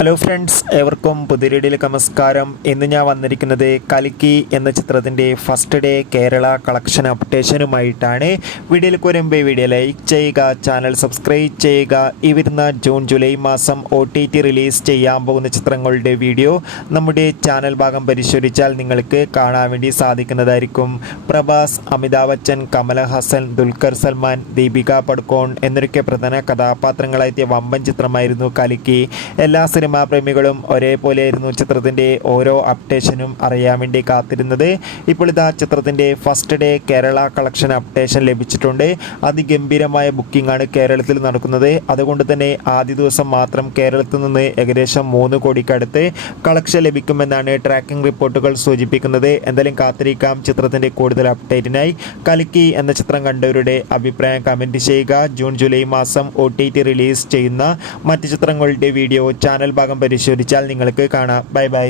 Hello friends, ഏവർക്കും പുതിയ വീഡിയോയിലേക്ക് നമസ്കാരം. ഇന്ന് ഞാൻ വന്നിരിക്കുന്നത് കൽക്കി എന്ന ചിത്രത്തിൻ്റെ ഫസ്റ്റ് ഡേ കേരള കളക്ഷൻ അപ്ഡേഷനുമായിട്ടാണ്. വീഡിയോയിലേക്ക് വരുമ്പോൾ വീഡിയോ ലൈക്ക് ചെയ്യുക, ചാനൽ സബ്സ്ക്രൈബ് ചെയ്യുക. ഈ വരുന്ന ജൂൺ ജൂലൈ മാസം OTT റിലീസ് ചെയ്യാൻ പോകുന്ന ചിത്രങ്ങളുടെ വീഡിയോ നമ്മുടെ ചാനൽ ഭാഗം പരിശോധിച്ചാൽ നിങ്ങൾക്ക് കാണാൻ വേണ്ടി സാധിക്കുന്നതായിരിക്കും. പ്രഭാസ്, അമിതാഭ് ബച്ചൻ, കമലഹാസൻ, ദുൽഖർ സൽമാൻ, ദീപിക പടുക്കോൺ എന്നൊക്കെ പ്രധാന കഥാപാത്രങ്ങളായെത്തിയ വമ്പൻ ചിത്രമായിരുന്നു കൽക്കി. എല്ലാ സിനിമാ പ്രേമികളും ഒരേപോലെയായിരുന്നു ചിത്രത്തിൻ്റെ ഓരോ അപ്ഡേഷനും അറിയാൻ വേണ്ടി കാത്തിരുന്നത്. ഇപ്പോൾ ഇതാ ചിത്രത്തിൻ്റെ first day Kerala collection updation ലഭിച്ചിട്ടുണ്ട്. അതിഗംഭീരമായ ബുക്കിംഗ് ആണ് കേരളത്തിൽ നടക്കുന്നത്. അതുകൊണ്ട് തന്നെ ആദ്യ ദിവസം മാത്രം കേരളത്തിൽ നിന്ന് ഏകദേശം 3 കോടിക്കടുത്ത് കളക്ഷൻ ലഭിക്കുമെന്നാണ് ട്രാക്കിംഗ് റിപ്പോർട്ടുകൾ സൂചിപ്പിക്കുന്നത്. എന്തായാലും കാത്തിരിക്കാം ചിത്രത്തിൻ്റെ കൂടുതൽ അപ്ഡേറ്റിനായി. കൽക്കി എന്ന ചിത്രം കണ്ടവരുടെ അഭിപ്രായം കമൻറ്റ് ചെയ്യുക. ജൂൺ ജൂലൈ മാസം OTT റിലീസ് ചെയ്യുന്ന മറ്റ് ചിത്രങ്ങളുടെ വീഡിയോ ചാനൽ ഭാഗം പരിശോധിച്ചാൽ നിങ്ങൾക്ക് കാണാം. Bye bye.